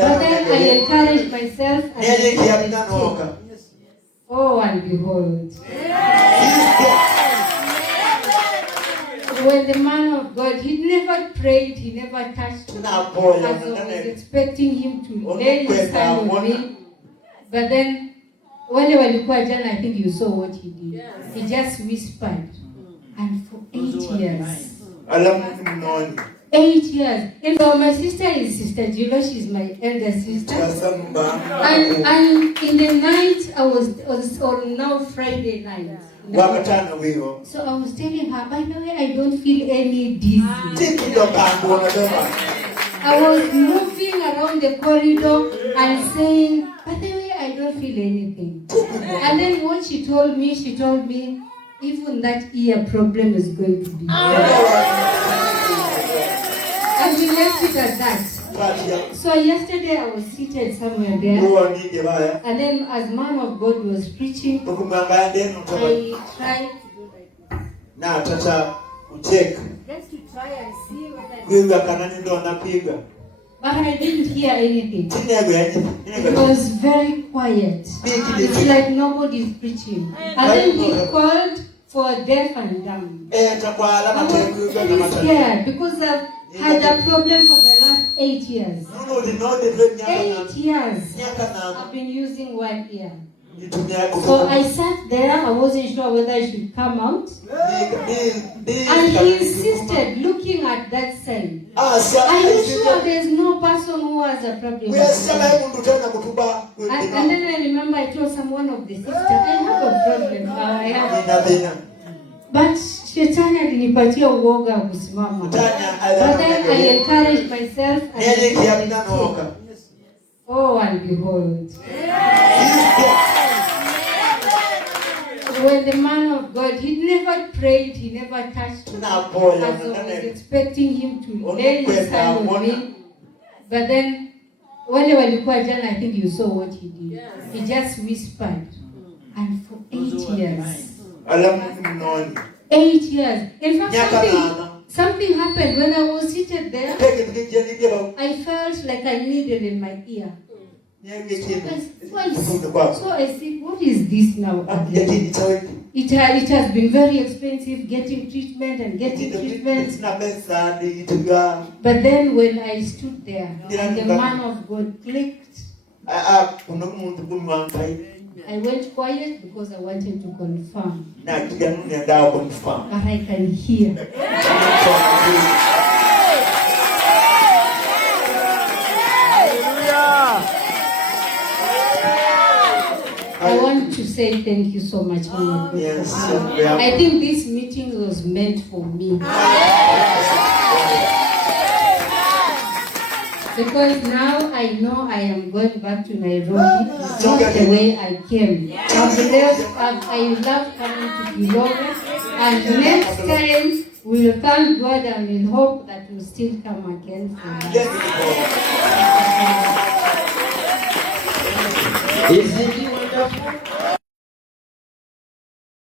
But then I encouraged myself and I said, oh, and behold. When the man of God, he never prayed, he never touched me. As I was expecting him to lay his hand on me. But then, when walikuwa jana, I think you saw what he did. He just whispered. And for 8 years. 8 years. And so my sister is Sister Julia, she's my elder sister. And in the night, I was on now Friday night. So I was telling her, by the way, I don't feel any dizzy. I was moving around the corridor and saying, by the way, I don't feel anything. And then what she told me, even that ear problem is going to be. And we left it at that. So yesterday I was seated somewhere there. And then as man of God was preaching, I tried to do like this. Just to try and see whether but I didn't hear anything. It was very quiet. It's like nobody's preaching. And then he called for deaf and dumb. I was really scared because I've had a problem for the last 8 years. 8 years I've been using one ear. So I sat there, I wasn't sure whether I should come out. And he insisted, looking at that side. Are you sure there's no person who has a problem? And then I remember I told someone of the sister, I have a problem. I have. But Shetani alinipatia uoga wa kusimama. But then I encouraged myself and I said, oh, and behold. When the man of God, he never prayed, he never touched me. As I was expecting him to lay his hand on me. But then, when walikuwa jana, I think you saw what he did. He just whispered. And for 8 years. 8 years. In fact, something happened when I was seated there. I felt like a needle in my ear. So I said, what is this now? It has been very expensive getting treatment. But then when I stood there and the man of God clicked, I went quiet because I wanted to confirm. But I can hear. I want to say thank you so much, man. Yes. I think this meeting was meant for me. Because now I know I am going back to Nairobi, not the way I came. I love coming to Kiloga, and next time we'll thank God and we'll hope that we'll still come again for us. Isn't he wonderful?